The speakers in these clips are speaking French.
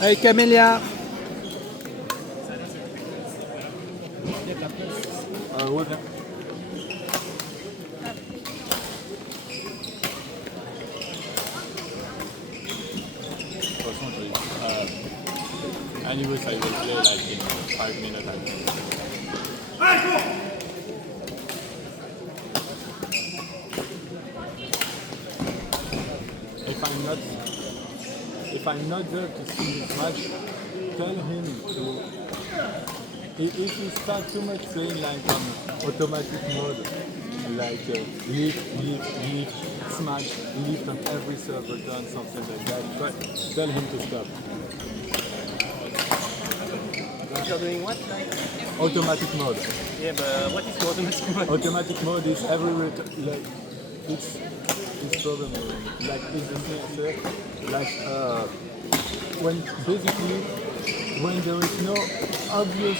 Hey Camélia. Ouais, bien. De toute façon, anyways, I will play like in 5 minutes. I think. If I'm not there to see this match, tell him to. If he starts too much playing like on automatic mode, like lift, smash, lift on every server done, something like that, tell him to stop. You're doing what? Like? Automatic mode. Yeah, but what is the automatic mode? Automatic mode is every like it's problem like it's the same like when basically when there is no obvious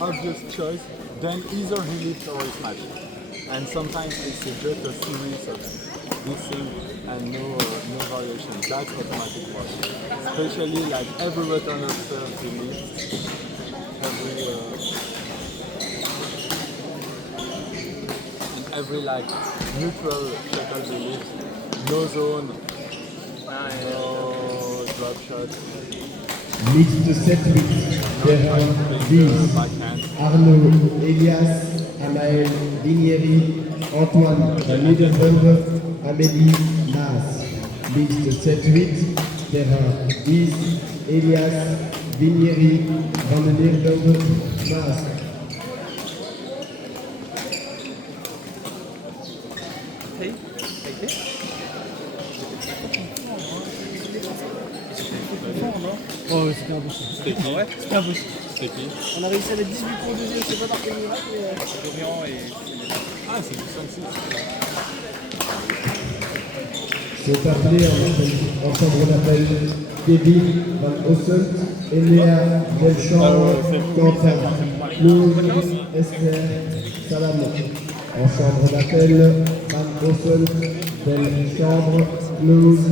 obvious choice, then either he lifts or he smash. And sometimes it's just a series of this thing and no variation. That's automatic mode. Especially like every button of serve he lifts, every like neutral shuttle he lifts, no zone, no drop shot. Mixte 7-8, terrain 10, Arnaud, Elias, Amael, Vignery, Antoine, Van Middelburg, Amélie, Mas. Mixte 7-8, terrain 10, Elias, Vignery, Van Middelburg, Mas. Oh, c'était impossible. C'était qui? Ouais, c'était impossible. C'était qui? On a réussi à mettre 18 pour le deuxième, je sais pas par quel miracle, mais Dorian et... Ah, c'est du 5-6. Sont appelés en chambre d'appel Kevin Van Osselt, Eléa Delchambre, Quentin, Claude, Esther, Salamon. En chambre d'appel Van Osselt, Delchambre, Claude,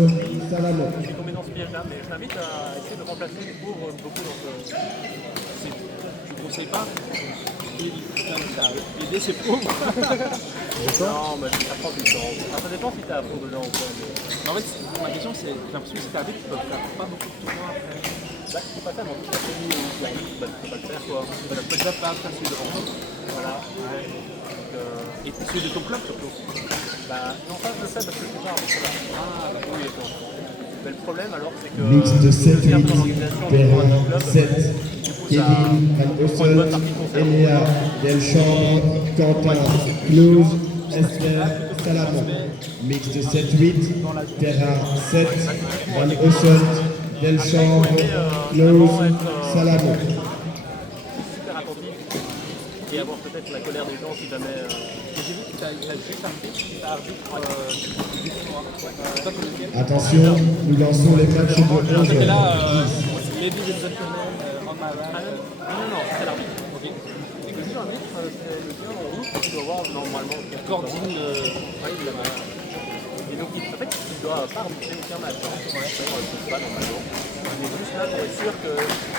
Salamon. Je suis tombé dans ce piège-là, mais je t'invite à essayer de remplacer les pauvres beaucoup dans ce. Je ne conseille pas. Je t'invite à aider ces pauvres. Non, mais ça prend du temps. Enfin, ça dépend si t'es à fond dedans ou pas. Mais en fait, ma question c'est, j'ai l'impression que si t'es avec, tu peux faire pas beaucoup de tournois après. Bah, c'est pas ça, mais en tout cas, tu peux pas le faire quoi. Tu peux déjà pas faire celui devant toi. Voilà. Ouais. Donc, et celui de ton club surtout. Bah, non, ça je le sais parce que je suis pas en ça va. Ah, bah oui, attends. Mais le problème alors, c'est que. Mixte 7-8, terrain club, 7, Kevin Van Osselt, Eléa Delchambre, Quentin, Claude, Esther, Salamon. Mixte 7-8, terrain 7, Van Osselt, Delchambre, Claude, Salamon. Super attentif et avoir peut-être la colère des gens si jamais. J'ai vu que tu as juste arbitre du tournoi. Attention, nous lançons les matchs de 11 Et là, heures. ladies and gentlemen, on my right. Non, c'est l'arbitre. Ok. Et que si l'arbitre, c'est le tien en rouge, tu dois avoir normalement coordine et donc, en fait, tu ne dois pas arbitrer aucun match. Ouais, ça ne se pas normalement. Mais juste là, pour être sûr que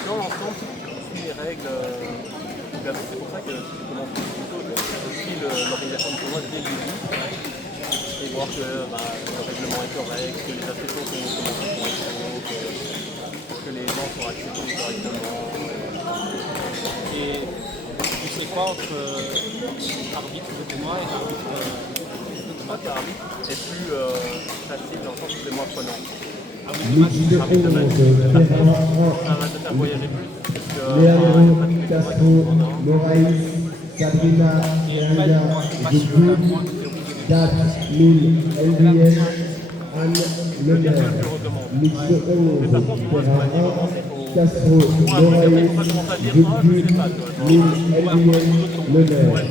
dans l'ensemble, tu suis les règles. C'est pour ça que tu commences plutôt de suivre l'organisation du tournoi dès le début et voir que le règlement est correct, que les assesseurs sont que les gens sont acceptés correctement. Et tu sais quoi entre arbitre de tournoi et arbitre je crois qu'arbitre est plus facile dans le sens où c'est moins prenant. Mixte 11, terrain 1. Ça va te faire voyager plus. Leandro Castro, Moraïs, Sabrina, Réa, Djoudou, Dat, Mille, LBN, Anne, Lemaire. Mixte 11, terrain 1, Castro, Moraïs, Djoudou, Mille, LBN, Lemaire.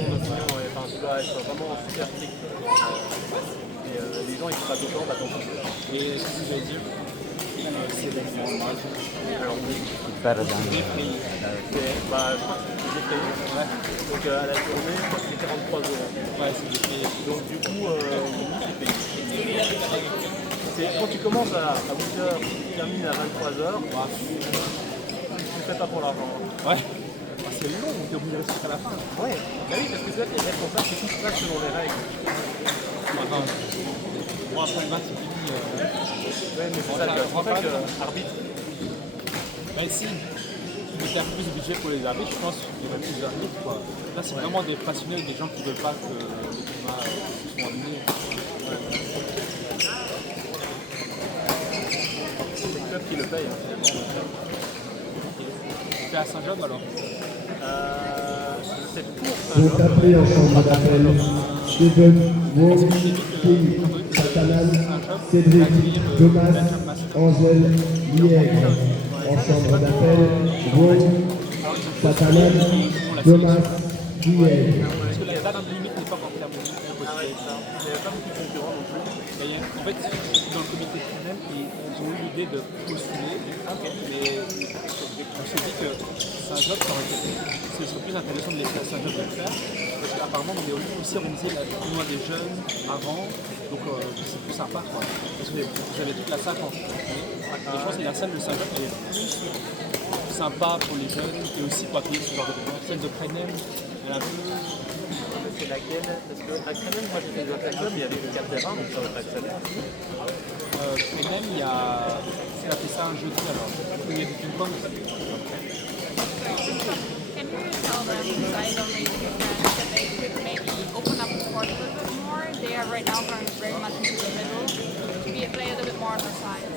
Tu dois être vraiment super strict. Et les gens ils se passent autant, bah tant pis. Et ce que j'allais dire, c'est l'extrême match. Alors oui, défrayé. Bah je crois que c'est défrayé. Ouais. Donc à la journée, je crois que c'est 43 euros. Ouais, c'est défrayé. Donc du coup, oui, c'est payé. Quand tu commences à 8h, tu termines à 23h, tu fais pas pour l'argent. Ouais. C'est long, t'es obligé de rester jusqu'à la fin. Ouais. Bah oui, parce que c'est là qu'il y a responsable, c'est tout ça selon les règles. Bon, après le match, c'est fini. Ouais, mais c'est ça, c'est pour ça que arbitre. Bah ici, tu veux faire plus de budget pour les arbitres, je pense qu'il y aurait plus d'arbitres. Là, c'est vraiment des passionnés, des gens qui ne veulent pas que les tournois soient amenés. C'est le club qui le paye, finalement. Tu fais à Saint-Job alors? C'est pour Sont Saint-Job. appelés en chambre d'appel Steven, Wong, King, Catalan, Cédric, Thomas, Angèle, Liège. En chambre d'appel Wong, Catalan, Thomas, Liège. Parce que la date limite n'est pas encore terminée. Ah ouais, ça. Il n'y avait pas beaucoup de concurrents non plus. En fait, dans le comité criminel, ils ont eu l'idée de postuler, mais on s'est dit que Saint-Job, ce serait plus intéressant de laisser à Saint-Job de le faire, parce qu'apparemment, on est aussi organisé le tournoi des jeunes avant, donc c'est plus sympa, quoi. Parce que vous avez toute la salle en je pense que la salle de Saint-Job est plus sympa pour les jeunes et aussi pour accueillir ce genre d'événement. Celle de Prenem, elle a un peu. C'est laquelle? Parce que à Crenem, moi j'étais dans un club, il y avait des 4 terrains, donc ça va pas être ça. Prenem, il y a. Elle a fait ça un jeudi alors. Il y a du ping-pong aussi. Can you tell them, because I don't really understand, that they could maybe open up the court a little bit more? They are right now going very much into the middle to be a play a little bit more on the sides.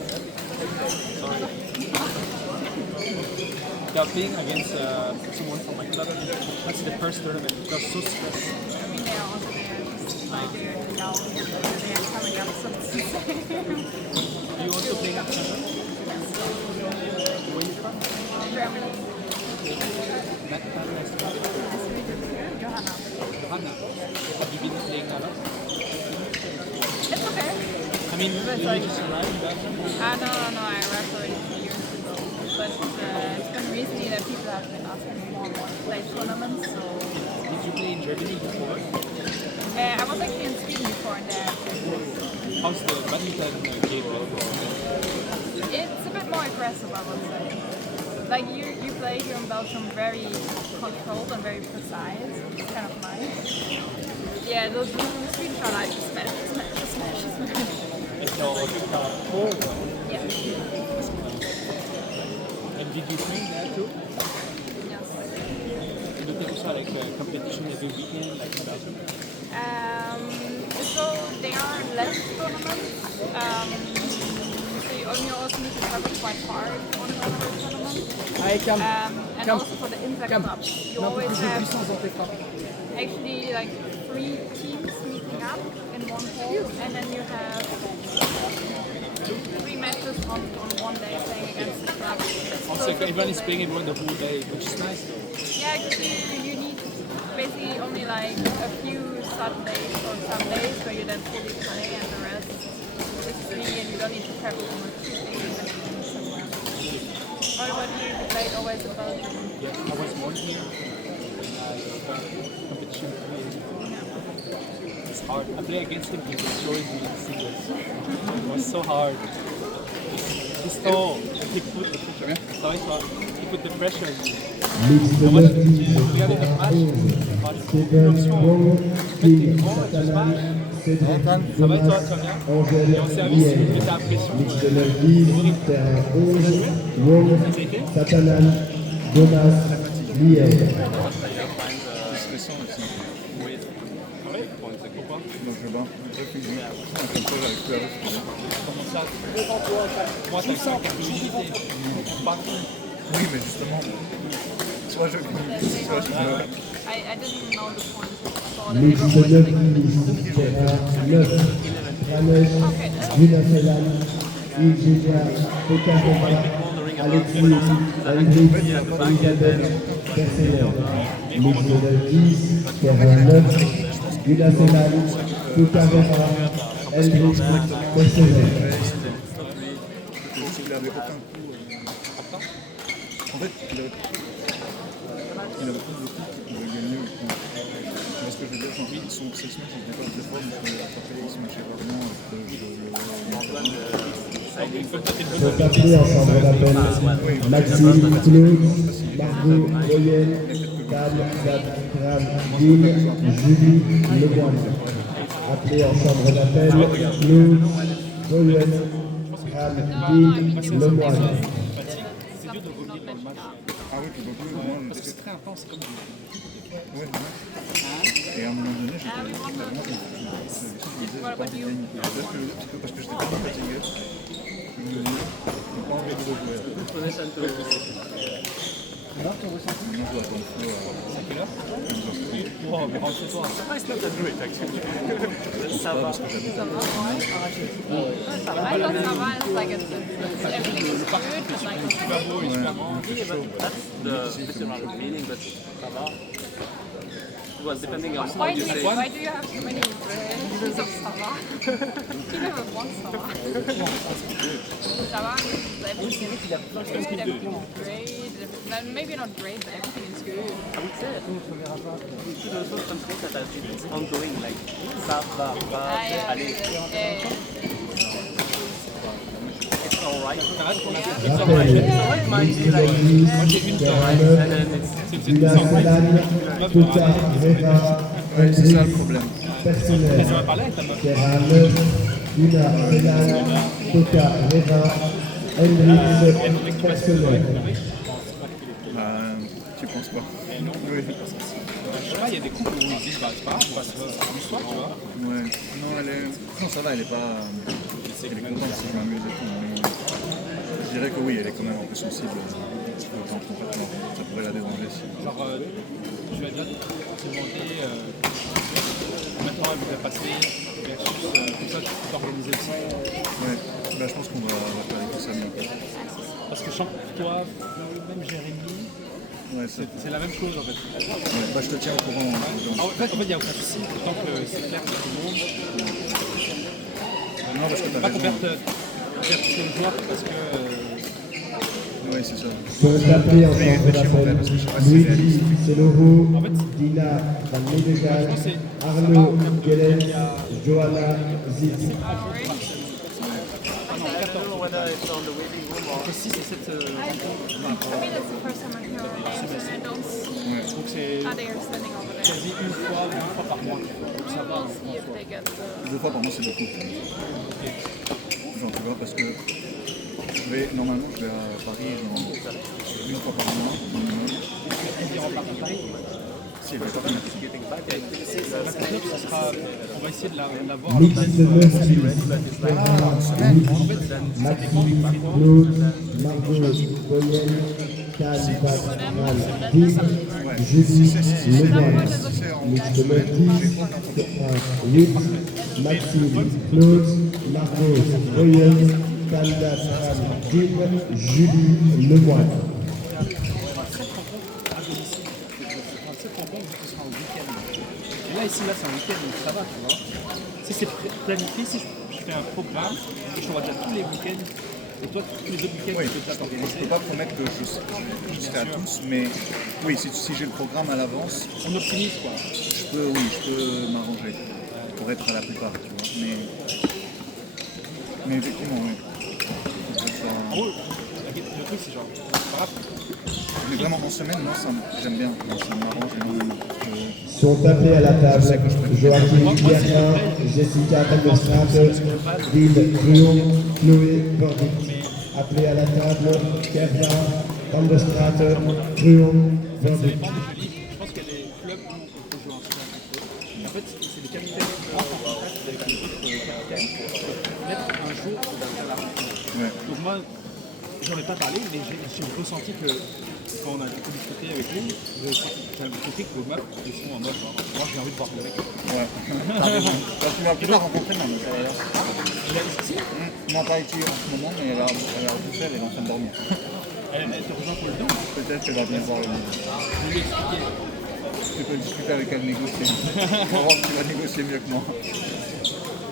They are playing against someone from my club. That's the first tournament. It was so stressed. I mean, they are also there, just like they're now, they are coming up, so it's insane. Do you also play at Saint-Jean? Where are you from? Germany. Nice to meet you. Johanna. Johanna. Have you been playing a lot? It's okay. I mean, you just arrived in Belgium? No, I arrived already 2 years ago. But it's been recently that people have been asking me more and more to play tournaments, so... Did you play in Germany before? I was actually in Sweden before and there. How's the badminton game? It's a bit more aggressive, I would say. Like you play here in Belgium very controlled and very precise. It's kind of nice. Yeah, those Swedish are like smash, smash, smash, smash. It's all cold. Yeah. And did you train there too? Yes. Did you take also like competition every weekend like in Belgium? So there are less tournaments. So you also need to travel quite far if you want to go for a tournament. Allez, calme. And Calme. also for the Inter Calme. Cup, you Mets un peu always plus de have puissance dans tes frappes. actually like 3 teams meeting up in one hall, and then you have 3 matches on one day playing against the club. Also, everyone is playing everyone the whole day, which is nice though. Yeah, actually you need basically only like a few Saturdays or Sundays where you then fully play, and the rest is free, and you don't need to travel on a Tuesday evening somewhere. What about you? You played always in Belgium? Yes, I was born here and I started competition playing. It's hard. I play against him, he destroyed me in singles. It was so hard. He's tall. He put the pressure on me. Mixte Regardez le match. Steven, Wong, King, Catalan, Cédric, Ça va et toi, Thomas, tu vas bien? Angèle, Et en service, tu Liège. mets ta pression. Mixte 9-10, terrain 11, Wong, Catalan, Thomas, Liège. Pourquoi? Donc je bats, je fais une merde. Comme ça, j'arrive plus à respirer. Comment ça? Moi, t'as ça, capacité. Oui, mais justement, soit je finis, soit je meurs. I didn't know the points. I saw that they Mixte were always 9-10, terrain 9, Ramesh, Gunaselan, Igenia, Pekajova, Alexis, Hendrik, Elisabeth, Persever. Mixte 9-10, terrain 9, Gunaselan, Pekajova, Hendrik, Persever. Il avait aucun coup. En fait, il avait plus de titres qui veulent gagner au point. Tu vois ce que je veux dire? Enfin, ils sont obsessionnels, ils étaient pas très forts, mais après ils se matchaient vraiment. Sont appelés en chambre d'appel Maxime, Claude, Margot, Royel, Tam, Zab, Ram, Dean, Julie, Lemoine. Appelés en chambre d'appel Claude, Royel, Ram, Dean, Lemoine. Ah oui, puis beaucoup, moi, Parce que c'est très intense, comme ouais, et à un moment donné, j'étais vraiment confus. Je me disais, j'ai pas envie de gagner. Parce que j'étais tellement fatigué. Je me disais, j'ai pas envie de rejouer. Moi, je dois attendre Flo à 5h. wow, mais rentre-toi. Ça va. Parce que j'habite à I thought ça va, it's like everything is good, but like Super beau et super grand. That's the visceral feeling, but ça va. It was depending on how why you do say you have so many versions of ça va? You never want ça va. Ça va means everything is good, everything is great. Maybe not great, but everything is good. I would say toutes les choses comme ça, it's ongoing, like ça va, allez, it's alright. Rappel, liste de Dina Selan, Tota, Reva, Ouais, c'est ça le Hendrix, problème. personnel. Ça va parler avec ta meuf. Terrain 9, Dina Selan, Tota, Reva, Hendrix, personnel. Tu penses pas? Oui. Je sais pas, il y a des couples où ils disent, bah c'est pas grave, on passe du soir, tu vois. Ouais. Non, non, ça va, elle est pas. Elle est contente si je m'amuse et tout. Mais je dirais que oui, elle est quand même un peu sensible au temps complètement. Ça pourrait la déranger si. Genre, tu vas déjà te demander combien de temps elle voudrait passer, versus comme ça tu peux t'organiser aussi. Ouais, bah, je pense qu'on va faire avec ça bientôt. Parce que je sens que toi, même Jérémy, Ouais, c'est. c'est la même chose en fait. Ouais, bah, je te tiens au courant. En fait, il n'y a aucun souci, tant que c'est clair pour tout le monde. Non, parce que Pas t'as qu'on raison. perde le joueur parce que. Ouais, c'est ça. Sont appelés en chambre d'appel Luigi Celoro, Dina Van Medegal, Arnaud Gelen, Johanna Zizi. Oh, really? I don't know whether it's on the waiting room or. Entre 6 et 7 I mean, that's the first time I hear her names and I don't see donc c'est how they are standing over there. quasi une fois ou 2 fois par mois. Donc ça va. We'll see if they get the... 2 fois par mois, c'est beaucoup. Genre, tu vois, parce que normalement, je vais à Paris genre, 1 fois par mois, minimum. Si, elle va pas venir. On va essayer de la voir. Mix de 9 Maxime, Claude, Margot, Goyen, Can, Pat, Ral, Dick, Julie, Lemoine. Mix de 9 8 Maxime, Claude, Margot, Goyen, Can, Pat, Ral, Dick, Julie, Lemoine. Et là, ici, là, c'est un week-end, donc ça va, tu vois. Si c'est planifié, si je fais un programme et je t'envoie déjà tous les week-ends, et toi, tous les autres week-ends, Oui, tu peux déjà je t'organiser. peux pas promettre que je serai à tous, mais oui, si j'ai le programme à l'avance, On optimise, quoi. je peux m'arranger pour être à la plupart, tu vois. Mais effectivement, oui. En gros, le truc, c'est genre, c'est pas grave. Mais vraiment en semaine, moi, j'aime bien, ça m'arrange énormément. Sont appelés à la table Joachim Pierrin, Jessica Tangerstraat, Bill Truon, Chloé Bordic. Appelés à la table Pierrin, Tangerstraat, Truon, Bordic. Je pense qu'il y a des clubs où on peut jouer ensemble. En fait, c'est des capitaines qui rentrent en contact avec les autres capitaines pour mettre un jour dans la Ouais. Donc moi, j'en ai pas parlé, mais j'ai ressenti que quand on a discuté avec lui, j'ai compris que vos meufs, ils sont en mode genre, moi j'ai envie de voir le mec. Ouais. Alors, tu l'as plus rencontré, mais elle est là. Il a ici, Non, pas ici en ce moment, mais elle a tout fait, elle est en train de dormir. elle te rejoint pour le temps. Peut-être qu'elle va venir voir le livre. Je lui ai expliqué. Tu peux discuter avec elle, négocier. On va voir que tu vas négocier mieux que moi.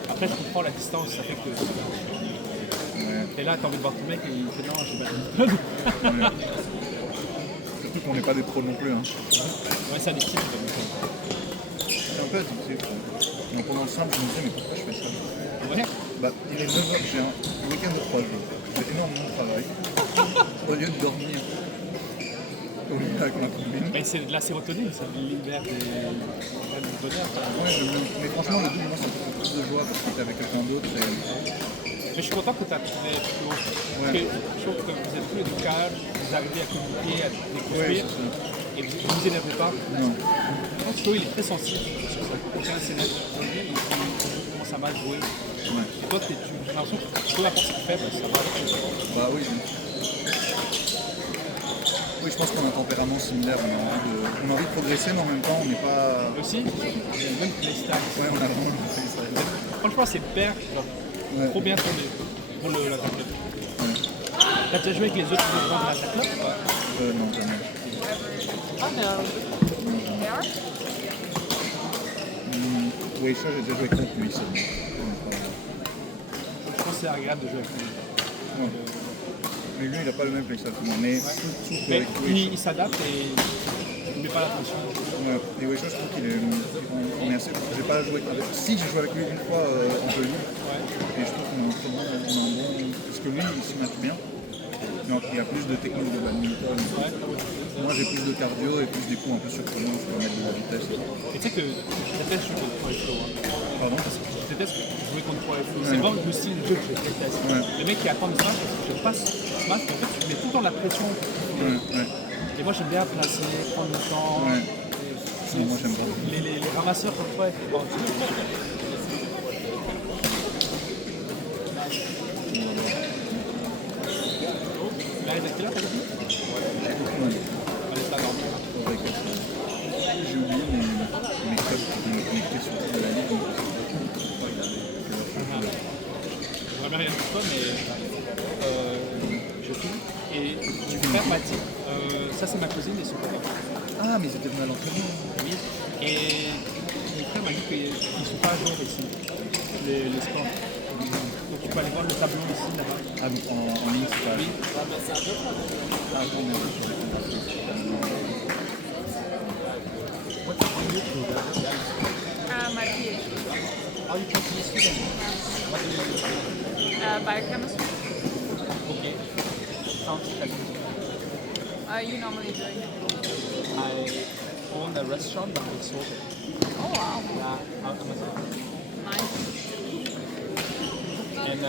Après, je comprends la distance, ça fait que. Ouais. Et là, t'as envie de voir ton mec et il fait non, je sais pas. surtout qu'on n'est pas des pros non plus. Hein. Ouais, ça décide. C'est un peu addictif. Donc pendant le simple, je me disais, mais pourquoi je fais ça? Ouais. Bah, il est 9h, j'ai un week-end de 3 jours. J'ai énormément de travail. Au lieu de dormir au lit avec ma copine. Mais c'est de la sérotonine, ça libère du bonheur. Ouais, mais franchement, le double, moi, ça me fait plus de joie parce que t'es avec quelqu'un d'autre. Mais je suis content que tu as trouvé Flo. Parce que je trouve que vous êtes tous les deux calmes, vous arrivez à communiquer, à découvrir, et vous ne vous énervez pas. Non. Je pense que Flo, il est très sensible sur ça. Aucun s'énerve sur lui, il commence à mal jouer. Ouais. Et toi, j'ai l'impression que peu importe ce qu'il fait, ça va. Bah oui. Oui, je pense qu'on a un tempérament similaire. On a envie de progresser, mais en même temps, on n'est pas. Aussi, il y a une bonne playstyle. Ouais, on a vraiment le playstyle. Franchement, c'est père, genre, trop bien tourné pour la taclette. Ouais. T'as déjà joué avec les autres membres de la taclette ou pas? Non, jamais. Oui, ça, j'ai déjà joué contre lui seulement. Je pense que c'est agréable de jouer avec lui. Ouais. Mais lui, il n'a pas le même playstyle que moi. Mais Mais il s'adapte et il ne met pas la pression. ouais. Et oui, je trouve qu'il est. On est assez. J'ai pas joué avec. Si, j'ai joué avec lui une fois en jeu libre. Et je trouve qu'on a un très bon. Parce que lui, il se match bien. Donc il y a plus de technique de badminton. Moi, j'ai plus de cardio et plus des coups un peu surprenants. Je peux mettre de la vitesse. Et tu sais que je déteste jouer contre Pro et Flo. Pardon? Je déteste jouer contre Pro et Flo. C'est vraiment le style de jeu que je déteste. Ouais. Les mecs qui attendent ça, parce que je passe Smash, en fait, tu mets tout le temps la pression. Ouais. Et moi, j'aime bien placer, prendre le temps. Ouais. Non, moi, j'aime pas. Les ramasseurs comme toi, bon, il arrive à quelle heure, t'as dit? Allez, pas dormir. J'ai oublié mes codes pour me connecter sur la ligne. J'aimerais rien pour toi, mais je finis. Et mon frère m'a dit, ça c'est ma cousine et son père. Ah, mais ils étaient venus à l'entraînement. Oui. Et mon frère m'a dit qu'ils ne sont pas à jour ici, les sports. Donc tu peux aller voir le tableau ici, là-bas. Ah, donc en ligne, c'est pas. Oui. Ah, attends, mais My PhD. Oh, you can see student. What do you do? Biochemistry. Okay. Sounds challenging. You normally doing? I own a restaurant, but I sold it. Oh wow, Yeah, on Amazon. nice. And I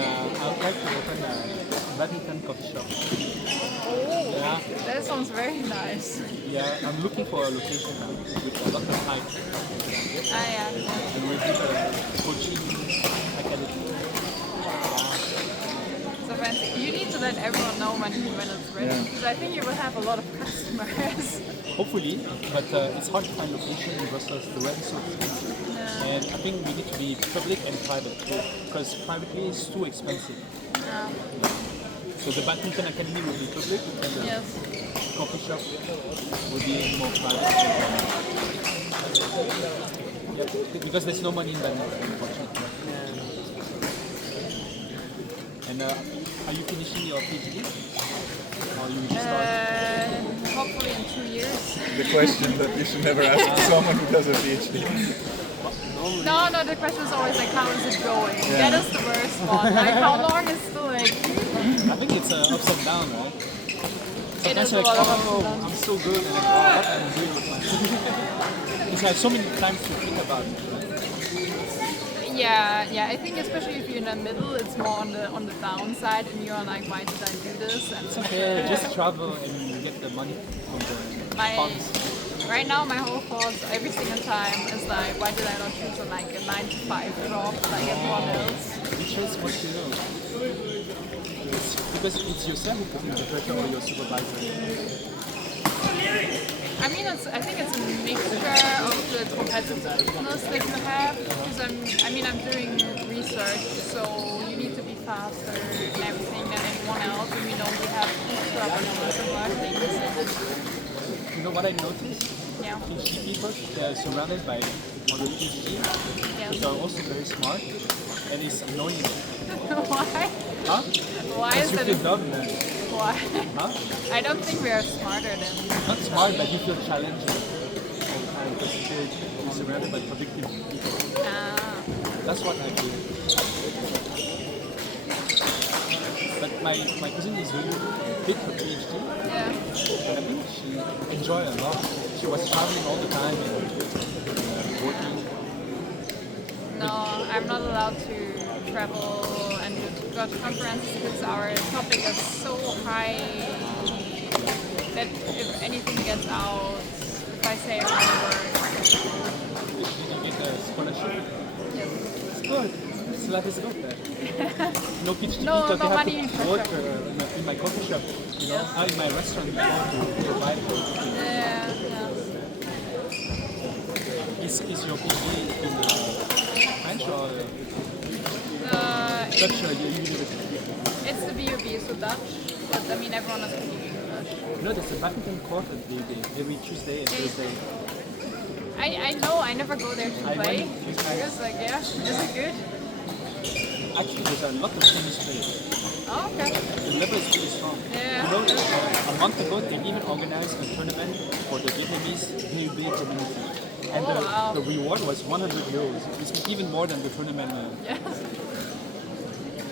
would like to open a badminton coffee shop. Oh, Yeah. that sounds very nice. Yeah, I'm looking for a location now with a lot of height. Yeah. And we'll do a coaching academy. So fancy. You need to let everyone know when it's ready, Yeah. because I think you will have a lot of customers. Hopefully, but it's hard to find location in Brussels. The rent is so expensive. And I think we need to be public and private too, because privately is too expensive. So the badminton academy will be public, and the Yes. coffee shop will be more private. Yeah, because there's no money in badminton, unfortunately. And are you finishing your PhD? Or you just start? Hopefully in 2 years. The question that you should never ask someone who does a PhD. No, the question is always like, how is it going? That is the worst one. Like, how long is the like? I think it's ups and downs, right? It is Sometimes a you're lot like, of ups and oh, downs. I'm so good, and like, oh, what I'm doing with my it's like so many times to think about it. Yeah. I think especially if you're in the middle, it's more on the downside, and you're like, why did I do this? And Yeah, just travel and you get the money from the funds. Right now, my whole thoughts every single time is like, why did I not choose a 9-to-5 job like everyone else? You chose what you know. Because it's yourself who put the pressure or your supervisor. I mean, I think it's a mixture of the competitiveness that you have, because I'm doing research, so you need to be faster and everything than anyone else, and we know we have extra abilities and more things. You know what I noticed? Yeah. PhD people, they're surrounded by other PhD, which are also very smart, and it's annoying. Why? Huh? Why Because is you that? feel dumb then. Huh? I don't think we are smarter than. Not smart, but you feel challenged all the time because you're surrounded by productive people. That's what I feel. But my cousin is really did her PhD, Yeah. and I think she enjoyed a lot. She was traveling all the time and working. No, I'm not allowed to travel and go to conferences because our topic is so high that if anything gets out, if I say a wrong word, You get a scholarship. yes. It's good. It's life is good there. No PhD No- because no they money have for to work sure. in my coffee shop, you know, in my restaurant before to provide for Yeah, Is your PhD in French or yeah. Dutch university? It's the BUB, so Dutch. But I mean, everyone is speaking Dutch. No, there's a badminton court at BUB every Tuesday and Thursday. I know, I never go there to I play. went- Because, like, yeah, is it good? Actually, there's a lot of tennis players. Oh, okay. The level is really strong. Yeah. You know, a month ago they even organized a tournament for the Vietnamese BUB community. And Oh, wow. the reward was 100 euros. It's even more than the tournament Yes.